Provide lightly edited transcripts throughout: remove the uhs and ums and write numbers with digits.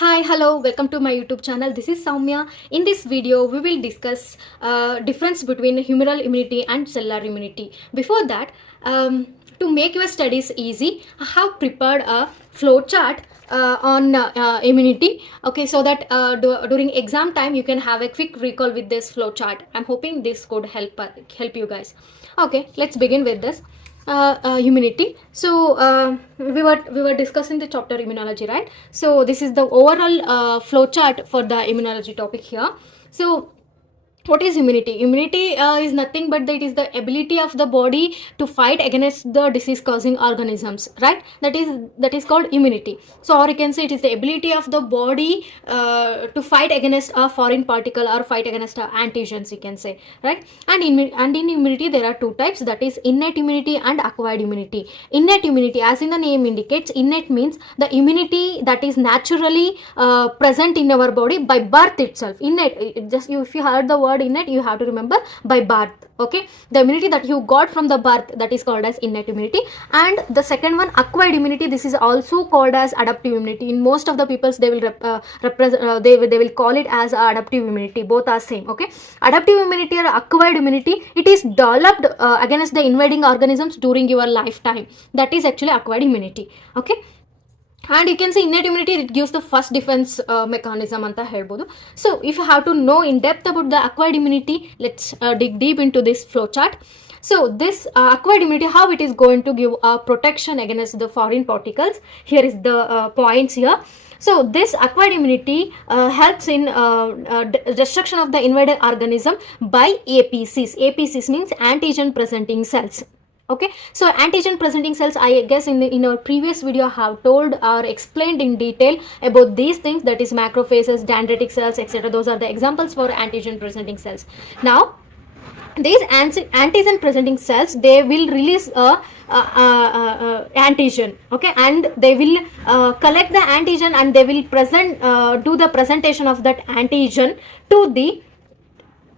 Hi, hello, welcome to my YouTube channel. This is Soumya. In this video, we will discuss difference between humoral immunity and cellular immunity. Before that, to make your studies easy, I have prepared a flow chart on immunity. Okay, so that during exam time you can have a quick recall with this flow chart. I'm hoping this could help you guys. Okay, let's begin with this immunity. So we were discussing the chapter immunology, right? So this is the overall flow chart for the immunology topic here. So what is immunity? Immunity is nothing but that it is the ability of the body to fight against the disease causing organisms, right? That is called immunity. So or you can say it is the ability of the body to fight against a foreign particle or fight against antigens, you can say, right? And in immunity there are two types, that is innate immunity and acquired immunity. Innate immunity, as in the name indicates, innate means the immunity that is naturally present in our body by birth itself. Innate, just if you heard the word innate, you have to remember by birth. Okay, the immunity that you got from the birth, that is called as innate immunity. And the second one, acquired immunity, this is also called as adaptive immunity. In most of the peoples, they will they will call it as adaptive immunity. Both are same. Okay, adaptive immunity or acquired immunity, it is developed against the invading organisms during your lifetime. That is actually acquired immunity. Okay, and you can see innate immunity, it gives the first defense mechanism anta helbodu. So if you have to know in depth about the acquired immunity, let's dig deep into this flow chart. So this acquired immunity, how it is going to give protection against the foreign particles. Here is the points here. So this acquired immunity helps in destruction of the invaded organism by APCs. APCs means antigen presenting cells. Okay, so antigen presenting cells, I guess in our previous video I have told or explained in detail about these things, that is macrophages, dendritic cells, etc. Those are the examples for antigen presenting cells. Now these antigen presenting cells, they will release antigen. Okay, and they will collect the antigen and they will do the presentation of that antigen to the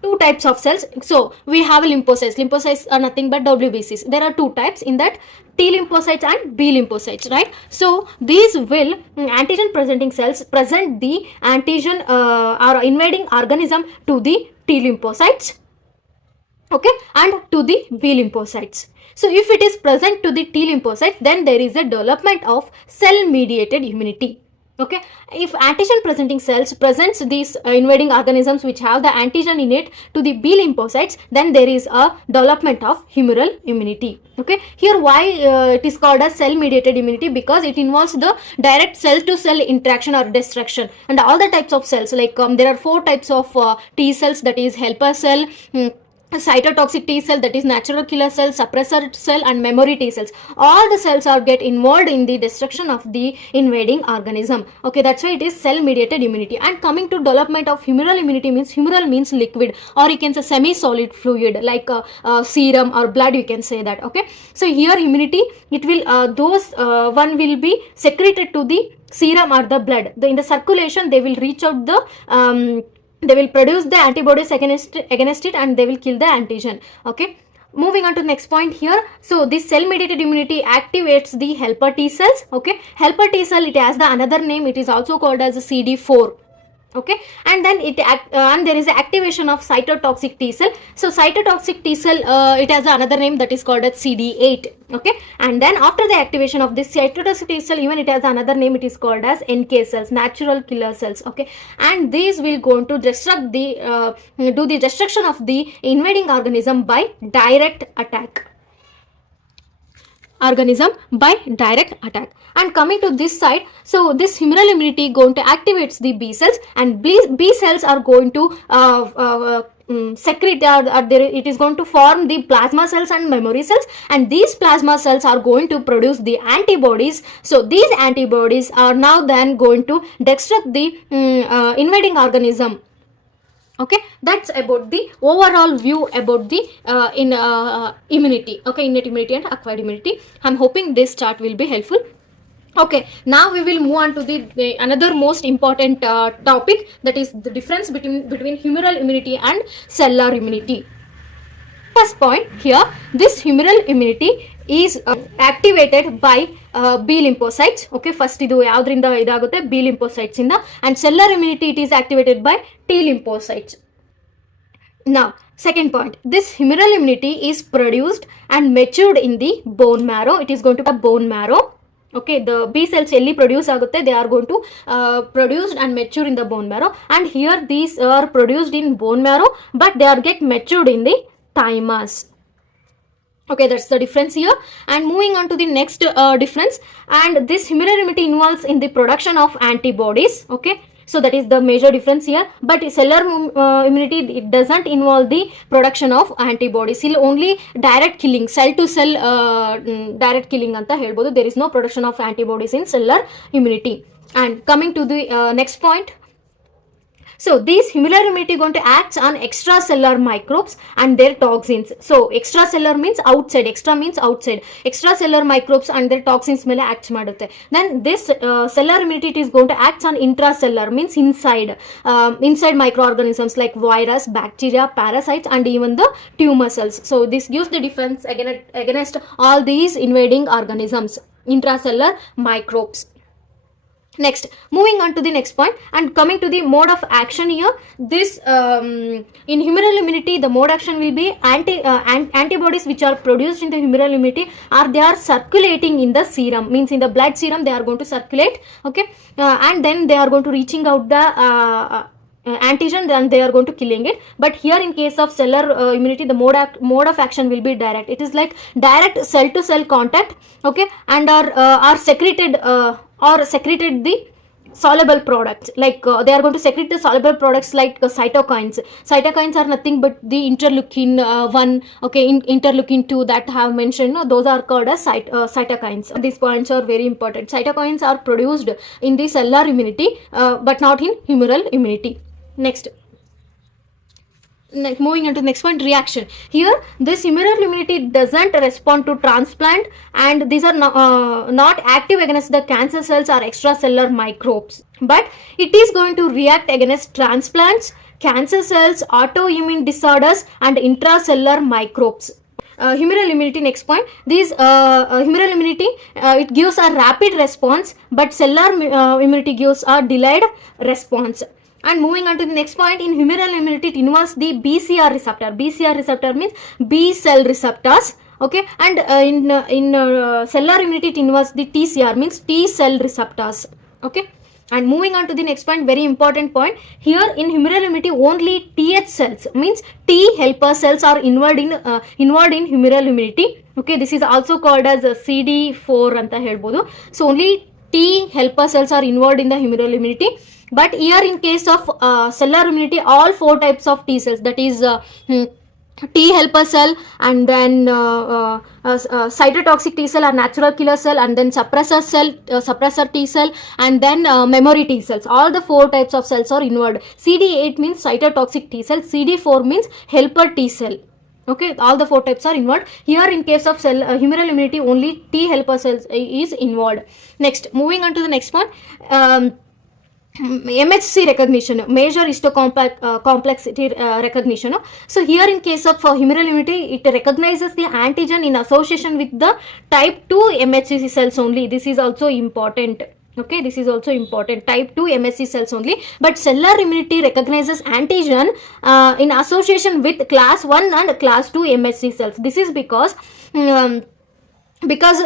two types of cells. So we have lymphocytes. Lymphocytes are nothing but WBCs. There are two types in that, T lymphocytes and B lymphocytes, right? So these will antigen presenting cells present the antigen or invading organism to the T lymphocytes, okay, and to the B lymphocytes. So if it is present to the T lymphocytes, then there is a development of cell mediated immunity. Okay, if antigen presenting cells presents these invading organisms which have the antigen in it to the B lymphocytes, then there is a development of humoral immunity. Okay, here why it is called as cell mediated immunity, because it involves the direct cell to cell interaction or destruction. And all the types of cells, like there are four types of T cells, that is helper cell, cytotoxic T cell, that is natural killer cell, suppressor cell, and memory T cells. All the cells are get involved in the destruction of the invading organism. Okay, that's why it is cell mediated immunity. And coming to development of humoral immunity, means humoral means liquid, or you can say semi solid fluid, like serum or blood, you can say that. Okay, so here immunity, it will one will be secreted to the serum or the blood. In the circulation, they will reach out the they will produce the antibodies against it, and they will kill the antigen. Okay, moving on to the next point here. So this cell mediated immunity activates the helper T cells. Okay, helper T cell, it has the another name, it is also called as a CD4. Okay, and then and there is a activation of cytotoxic T cell. So cytotoxic T cell, it has another name, that is called as CD8. Okay, and then after the activation of this cytotoxic T cell, even it has another name, it is called as NK cells, natural killer cells. Okay, and these will go to destruct the do the destruction of the invading organism by direct attack. And coming to this side, so this humoral immunity going to activates the B cells, and B cells are going to secrete, it is going to form the plasma cells and memory cells, and these plasma cells are going to produce the antibodies. So these antibodies are now then going to destruct the invading organism. Okay, that's about the overall view about the immunity. Okay, innate immunity and acquired immunity. I'm hoping this chart will be helpful. Okay, now we will move on to the another most important topic, that is the difference between humoral immunity and cellular immunity. First point here, this humoral immunity, is activated by B lymphocytes. Okay, first ಇದು ಯಾವ್ದ್ರಿಂದ ಇದಾಗುತ್ತೆ, B lymphocytes ಇಂದ, and cellular immunity it is activated by T lymphocytes. Now, second point, this humoral immunity is produced and matured in the bone marrow. It is going to be bone marrow. Okay, the B cells elli produce agutte, they are going to produced and mature in the bone marrow, and here these are produced in bone marrow but they are get matured in the thymus. Okay, that's the difference here. And moving on to the next difference, and this humoral immunity involves in the production of antibodies. Okay, so that is the major difference here. But cellular immunity, it doesn't involve the production of antibodies. ಇಲ್ಲಿ only direct killing, cell to cell direct killing ಅಂತ ಹೇಳ್ಬೋದು. There is no production of antibodies in cellular immunity. And coming to the next point, so these humoral immunity going to act on extracellular microbes and their toxins. So extracellular means outside, extra means outside, extracellular microbes and their toxins ಮೇಲೆ act ಮಾಡುತ್ತೆ. Then this cellular immunity it is going to act on intracellular, means inside microorganisms like virus, bacteria, parasites and even the tumor cells. So this gives the defense against all these invading organisms, intracellular microbes. Next, moving on to the next point and coming to the mode of action here, this in humoral immunity the mode action will be antibodies which are produced in the humoral immunity they are circulating in the serum, means in the blood serum they are going to circulate. Okay, and then they are going to reaching out the antigen, then they are going to killing it. But here in case of cellular immunity, the mode of action will be direct. It is like direct cell to cell contact. Okay, and are secreted the soluble products, like they are going to secrete the soluble products like cytokines. Cytokines are nothing but the interleukin 1, okay, interleukin 2 that I have mentioned, those are called as cytokines. These points are very important. Cytokines are produced in the cellular immunity but not in humoral immunity. Next, moving on to the next point, reaction. Here this humoral immunity doesn't respond to transplant and these are not active against the cancer cells or extracellular microbes, but it is going to react against transplants, cancer cells, autoimmune disorders and intracellular microbes. Humoral immunity, next point, this humoral immunity it gives a rapid response but cellular immunity gives a delayed response. And moving on to the next point, in humoral immunity it involves the BCR receptor. BCR receptor means B cell receptors. Okay, and in cellular immunity it involves the TCR, means T cell receptors. Okay, and moving on to the next point, very important point here, in humoral immunity only TH cells, means T helper cells are involved in humoral immunity. Okay, this is also called as CD4 anta helbodu. So only T helper cells are involved in the humoral immunity. But here in case of cellular immunity, all 4 types of T cells, that is T helper cell and then cytotoxic T cell or natural killer cell and then suppressor T cell and then memory T cells, all the 4 types of cells are involved. CD8 means cytotoxic T cell, CD4 means helper T cell. Okay, all the 4 types are involved. Here in case of humoral immunity only T helper cells is involved. Next, moving on to the next one, MHC recognition, major histocomplexity recognition. So here in case of humoral immunity, it recognizes the antigen in association with the type 2 MHC cells only. This is also important. Okay, this is also important, type 2 MHC cells only. But cellular immunity recognizes antigen in association with class 1 and class 2 MHC cells. This is because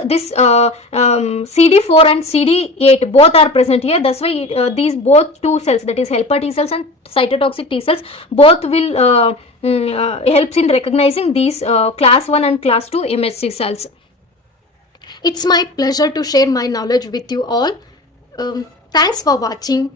this CD4 and CD8 both are present here. That's why these both 2 cells, that is helper T cells and cytotoxic T cells, both will helps in recognizing these class 1 and class 2 MHC cells. It's my pleasure to share my knowledge with you all. Thanks for watching.